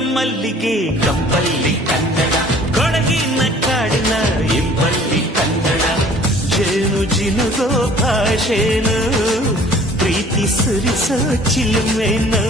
ಮಲ್ಲಿಗೆ ಕಂಪಲ್ಲಿ ಕನ್ನಡ, ಕೊಡಗಿನ ಕಾಡಿನ ಇಂಪಲ್ಲಿ ಕನ್ನಡ, ಜೇನು ಜಿನುಗೋ ಭಾಷೆನು, ಪ್ರೀತಿ ಸುರಿಸೋ ಚಿಲುಮೆನು.